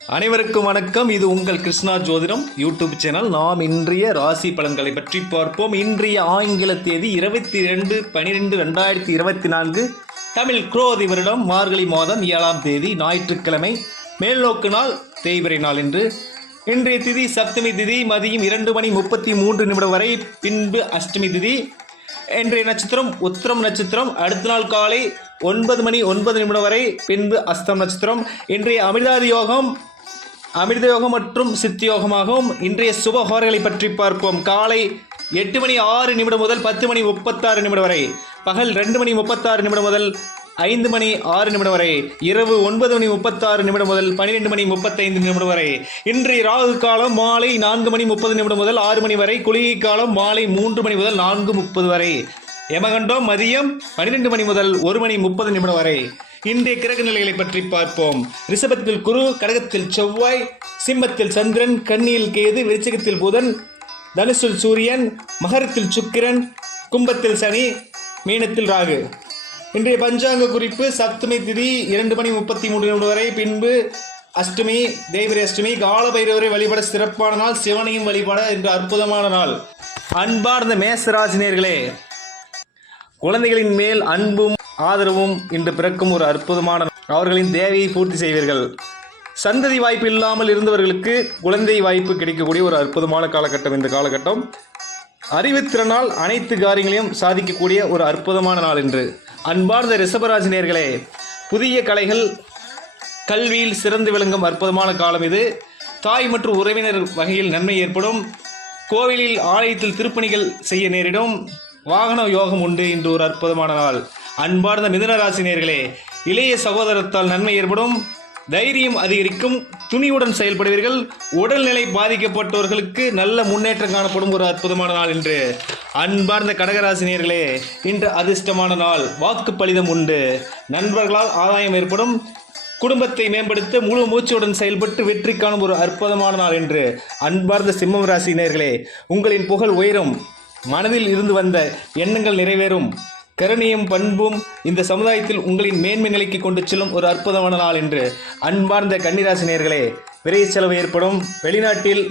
அனைவருக்கும் வணக்கம். இது உங்கள் கிருஷ்ணா ஜோதிடம் யூடியூப் சேனல். நாம் இன்றைய ராசி பலன்களை பற்றி பார்ப்போம். இன்றைய ஆங்கில தேதி 22/12/2024, தமிழ் குரோதி வருடம் மார்கழி மாதம் 7ஆம் தேதி ஞாயிற்றுக்கிழமை, மேல்நோக்கு நாள், தேய்பிறை நாள். இன்றைய திதி சப்தமி திதி, மதியம் 2:33 வரை, பின்பு அஷ்டமி திதி. இன்றைய நட்சத்திரம் உத்திரம் நட்சத்திரம். அடுத்த நாள் காலை 9:09 வரை, பின்பு அஸ்தம் நட்சத்திரம். இன்றைய அமிர்த யோகம் மற்றும் சித்தி யோகமாகவும். இன்றைய சுபஹோரைகளை பற்றி பார்ப்போம். காலை 8:06 முதல் 10:36 வரை, பகல் 2:36 முதல் 5:06 வரை, இரவு 9:36 முதல் 12:35 வரை. இன்றைய ராகு காலம் மாலை 4:30 முதல் 6 மணி வரை, குளிகை காலம் மாலை 3 மணி முதல் 4:30 வரை, யமகண்டம் மதியம் 12 மணி முதல் 1:30 வரை. இன்றைய கிரக நிலைகளை பற்றி பார்ப்போம். ரிஷபத்தில் குரு, கடகத்தில் செவ்வாய், சிம்மத்தில் சந்திரன், கன்னியில் கேது, விருச்சிகத்தில் புதன், தனுசில் சூரியன், மகரத்தில் சுக்கிரன், கும்பத்தில் சனி, மீனத்தில் ராகு. இன்றைய பஞ்சாங்க குறிப்பு: சப்தமி திதி 2:33 வரை, பின்பு அஷ்டமி, தேய்பிறை அஷ்டமி. கால பைரவரை வழிபட சிறப்பான நாள். சிவனையும் வழிபட இன்று அற்புதமான நாள். அன்பார்ந்த மேசராசினியர்களே, குழந்தைகளின் மேல் அன்பும் ஆதரவும் இன்று பிறக்கும் ஒரு அற்புதமான, அவர்களின் தேவையை பூர்த்தி செய்வீர்கள். சந்ததி வாய்ப்பு இல்லாமல் இருந்தவர்களுக்கு குழந்தை வாய்ப்பு கிடைக்கக்கூடிய ஒரு அற்புதமான காலகட்டம் இந்த காலகட்டம். அறிவுத்திறனால் அனைத்து காரியங்களையும் சாதிக்கக்கூடிய ஒரு அற்புதமான நாள் இன்று. அன்பார்ந்த ரிஷபராசினியர்களே, புதிய கலைகள், கல்வியில் சிறந்து விளங்கும் அற்புதமான காலம் இது. தாய் மற்றும் உறவினர் வகையில் நன்மை ஏற்படும். கோவிலில் ஆலயத்தில் திருப்பணிகள் செய்ய நேரிடும். வாகன யோகம் உண்டு. இன்று ஒரு அற்புதமான நாள். அன்பார்ந்த மிதுனராசினியர்களே, இளைய சகோதரத்தால் நன்மை ஏற்படும். தைரியம் அதிகரிக்கும். துணிவுடன் செயல்படுவீர்கள். உடல்நிலை பாதிக்கப்பட்டவர்களுக்கு நல்ல முன்னேற்றம் காணப்படும் ஒரு அற்புதமான நாள் இன்று. அன்பார்ந்த கடகராசினியர்களே, இன்று அதிர்ஷ்டமான நாள். வாக்கு பலிதம் உண்டு. நண்பர்களால் ஆதாயம் ஏற்படும். குடும்பத்தை மேம்படுத்த முழு மூச்சுடன் செயல்பட்டு வெற்றி காணும் ஒரு அற்புதமான நாள் இன்று. அன்பார்ந்த சிம்மம் ராசினியர்களே, உங்களின் புகழ் உயரும். மனதில் இருந்து வந்த எண்ணங்கள் நிறைவேறும். கருணையும் பண்பும் இந்த சமுதாயத்தில் உங்களின் மேன்மை நிலைக்கு கொண்டு செல்லும் ஒரு அற்புதமான நாள் என்று. அன்பார்ந்த கன்னிராசினியர்களே, விரைவு செலவு ஏற்படும். வெளிநாட்டில்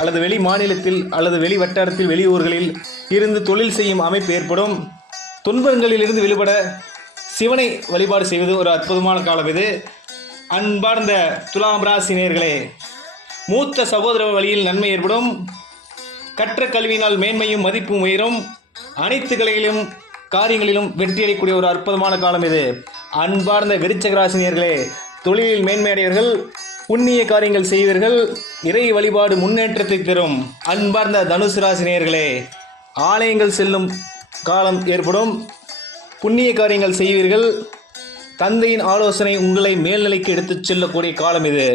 அல்லது வெளி மாநிலத்தில் அல்லது வெளி வட்டாரத்தில் வெளியூர்களில் இருந்து தொழில் செய்யும் அமைப்பு ஏற்படும். துன்பங்களில் இருந்து வெளிப்பட சிவனை வழிபாடு செய்வது ஒரு அற்புதமான காலம் இது. அன்பார்ந்த துலாம் ராசினியர்களே, மூத்த சகோதர வழியில் நன்மை ஏற்படும். கற்ற கல்வியினால் மேன்மையும் மதிப்பும் உயரும். அனைத்து கலைகளிலும் காரியங்களிலும் வெற்றியடையக்கூடிய ஒரு அற்புதமான காலம் இது. அன்பார்ந்த விருச்சிக ராசினியர்களே, தொழிலில் மேன்மையடைவர்கள். புண்ணிய காரியங்கள் செய்வீர்கள். இறை வழிபாடு முன்னேற்றத்தை தரும். அன்பார்ந்த தனுசு ராசினியர்களே, ஆலயங்கள் செல்லும் காலம் ஏற்படும். புண்ணிய காரியங்கள் செய்வீர்கள். தந்தையின் ஆலோசனை உங்களை மேல்நிலைக்கு எடுத்துச் செல்லக்கூடிய காலம் இது.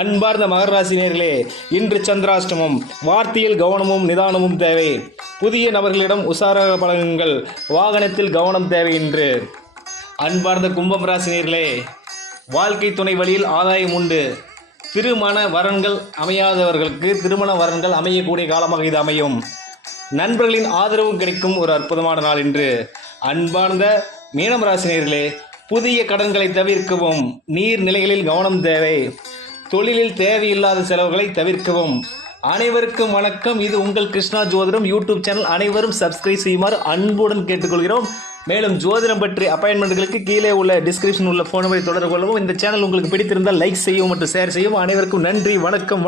அன்பார்ந்த மகர ராசினியர்களே, இன்று சந்திராஷ்டமம். வார்த்தையில் கவனமும் நிதானமும் தேவை. புதிய நபர்களிடம் உஷாராக பழகுங்கள். வாகனத்தில் கவனம் தேவை இன்று. அன்பார்ந்த கும்பம் ராசினியர்களே, வாழ்க்கை துணை வழியில் ஆதாயம் உண்டு. திருமண வரன்கள் அமையாதவர்களுக்கு திருமண வரன்கள் அமையக்கூடிய காலமாக இது அமையும். நண்பர்களின் ஆதரவும் கிடைக்கும் ஒரு அற்புதமான நாள் இன்று. அன்பார்ந்த மீனம் ராசினியர்களே, புதிய கடன்களை தவிர்க்கவும். நீர்நிலைகளில் கவனம் தேவை. தொழிலில் தேவையில்லாத செலவுகளை தவிர்க்கவும். அனைவருக்கும் வணக்கம். இது உங்கள் கிருஷ்ணா ஜோதிடம் யூடியூப் சேனல். அனைவரும் சப்ஸ்கிரைப் செய்யுமாறு அன்புடன் கேட்டுக்கொள்கிறோம். மேலும் ஜோதிடம் பற்றி அப்பாயின்மெண்ட்டுகளுக்கு கீழே உள்ள டிஸ்கிரிப்ஷன் உள்ள ஃபோன் நம்பரை தொடர்பு கொள்ளவும். இந்த சேனல் உங்களுக்கு பிடித்திருந்தால் லைக் செய்யவும் மற்றும் ஷேர் செய்யவும். அனைவருக்கும் நன்றி. வணக்கம்.